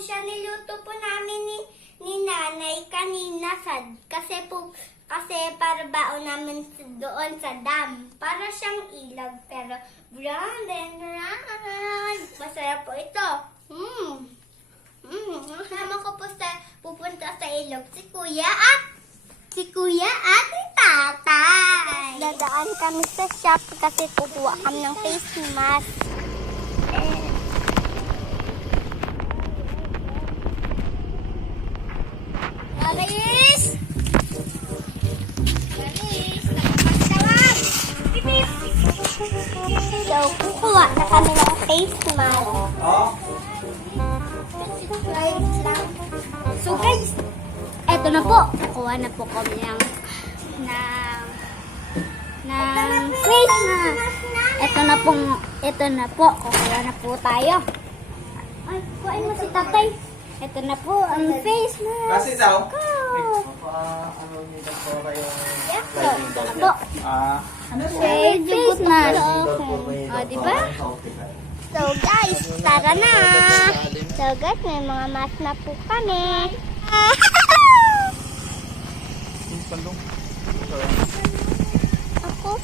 siya. Niluto po namin ni nanay kanina kasi para baon namin doon sa dam. Para siyang ilog pero brown and round. Masarap po ito. Kasama ko po pupunta sa ilog si Kuya at si Tatay. Dadaan kami sa shop kasi kukuha kami ng face mask. Guys! So, kukuha na kami ng face mask. So guys, eto na po. Kukuha na po kami ng face mask. Ito na po. Kukuha na po tayo. Ay, kuhain mo si Tatay. Ito na po ang face mask. Kasi daw, Ito na po. Face mask. O, diba? So guys, tara na. So guys, may mga mask na po kami. Ako.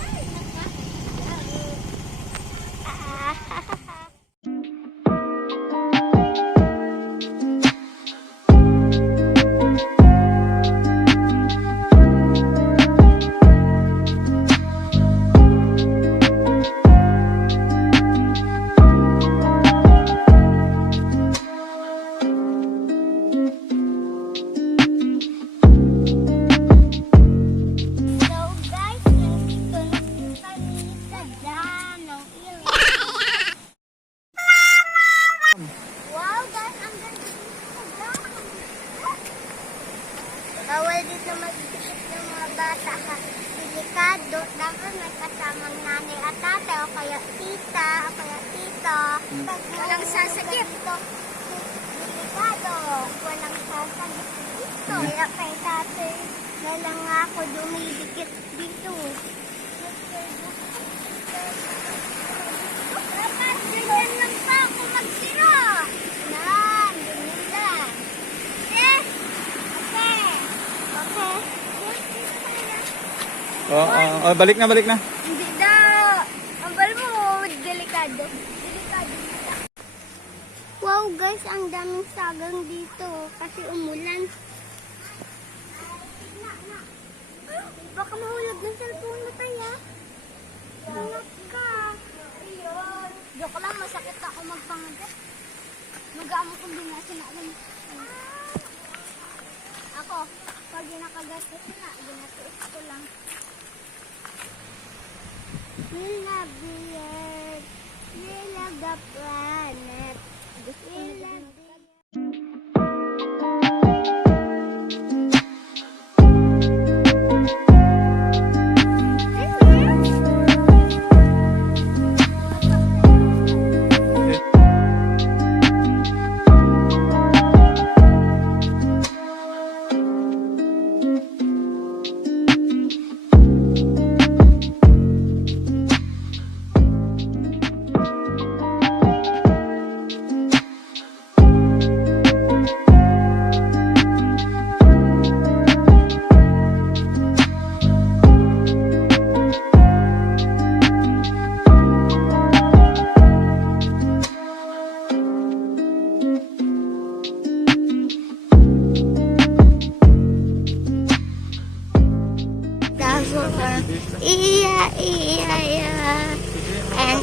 Bawal dito magdikit ng mga bata ha. Delikado. Dapat may kasamang nanay at tatay o kaya tita o kaya tito. Walang sasagip. Delikado. Walang sasagip dito. Kaya kay tatay na lang ako dumidikit dito. Dapat ganyan lang pa ako magsira. Yan. Ganyan lang. balik na. Hindi daw. Ang bal mo, delikado. Wow guys, ang daming sagang dito kasi umulan. Baka mahulog ng cellphone mo tayo. Hanap ka. Joke lang, masakit ako magpangagat. Mag-aamang kombinasyon na alam. Ako, pag ginakagat ko sila, ginatiis ko lang. We love the earth. We love the planet. We love the and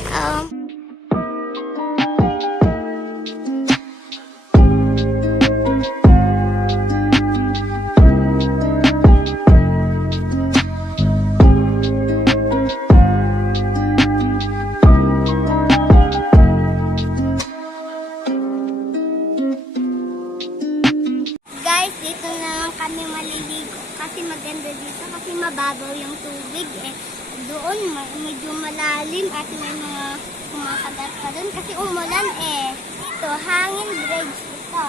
guys, dito na lang kami maliligo kasi maganda dito kasi mababaw yung tubig eh. Doon medyo malalim at may mga kumakagat pa doon kasi umulan eh. Ito, hangin bridge ito.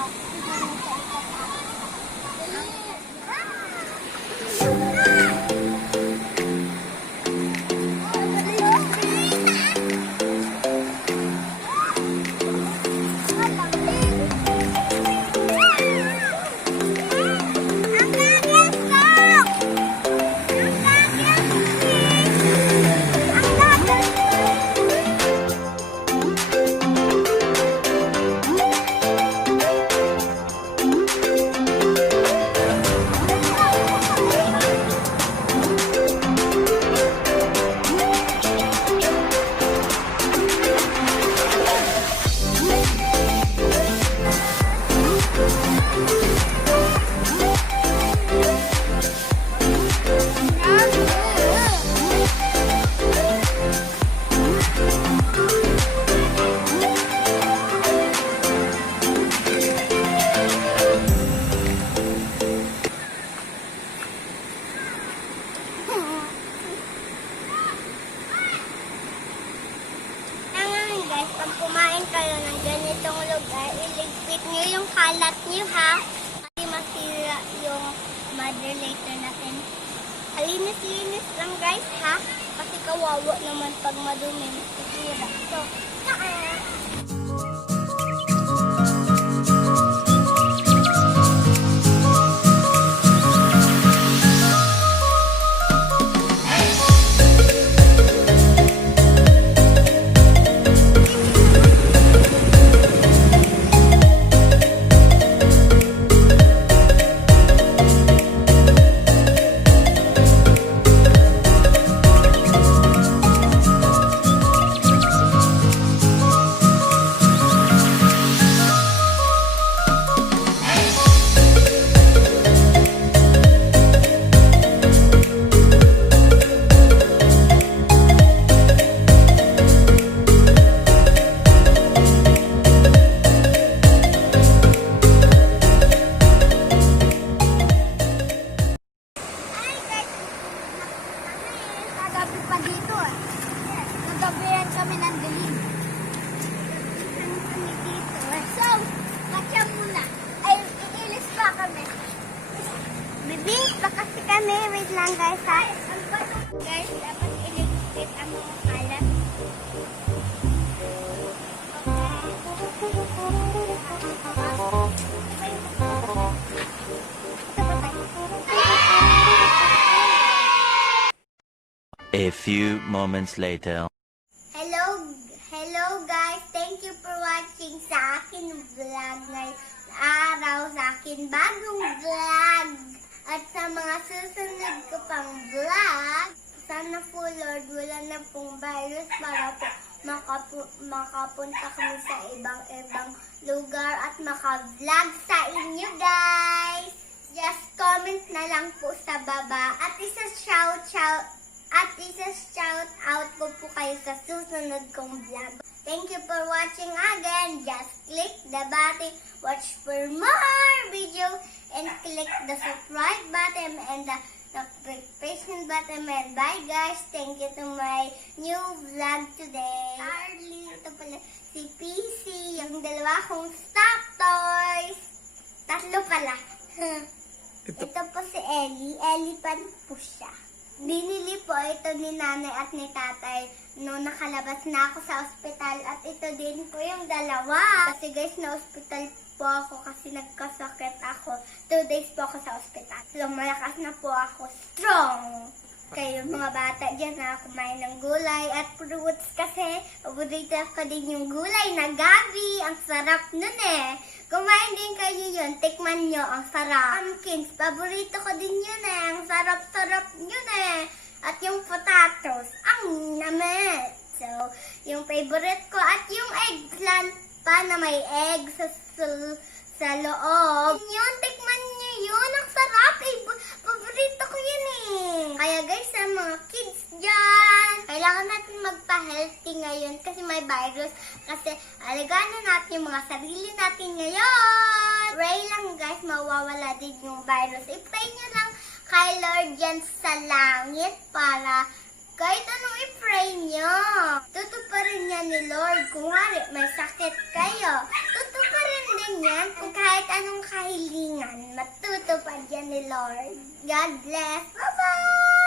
nyo yung kalat nyo, ha? Kasi masira yung modulator natin. Alinis-linis lang, guys, ha? Kasi kawawa naman pag madumi, masira. So, kagabi pa dito, eh. Nagabihan kami ng dilim. Kami dito, eh. So, matya muna. Ay, iilis pa kami. Bibingit pa kasi kami. Wait lang, guys, ha? Guys, dapat iligpit ang mga kalat. A few moments later. Hello guys. Thank you for watching sa akin vlog ngayong araw, sa akin bagong vlog. At sa mga susunod ko pang vlog, sana po Lord, wala na pong virus para po makapunta kami sa ibang lugar at maka-vlog sa inyo, guys. Just comment na lang po sa baba at isa-shout out ko po kayo sa susunod kong vlog. Thank you for watching again. Just click the button, watch for more video, and click the subscribe button and the notification button. And bye guys. Thank you to my new vlog today. Charlie, ito pala si PC, yung dalawa kong stop toys. Tatlo pala. Ito po si Ellie. Elephant po siya. Binili po ito ni nanay at ni tatay noong nakalabas na ako sa ospital. At ito din po yung dalawa. Kasi guys, na-ospital po ako kasi nagkasakit ako. 2 days po ako sa ospital. So, malakas na po ako. Strong! Kayo mga bata dyan na kumain ng gulay at fruits kasi paborito ko din yung gulay na gabi. Ang sarap nun eh. Kumain din kayo yun. Tikman nyo. Ang sarap. Pumpkins. Paborito ko din yun eh. Ang sarap-sarap yun eh. At yung potatoes. Ang naman. So, yung favorite ko. At yung eggplant pa na may egg sa loob. Yun. Tikman nyo yun. Ang sarap. Paborito ko yun eh. Kaya guys, sa mga kids dyan, kailangan natin magpa-healthy ngayon kasi may virus. Kasi alagaan na natin yung mga sarili natin ngayon. Pray lang guys, mawawala din yung virus. I-pray nyo lang kay Lord dyan sa langit para kahit anong i-pray nyo. Tutuparin niya ni Lord. Kung may sakit kayo, tutuparin din yan. Kung kahit anong kahilingan, matutupad yan ni Lord. God bless. Bye-bye!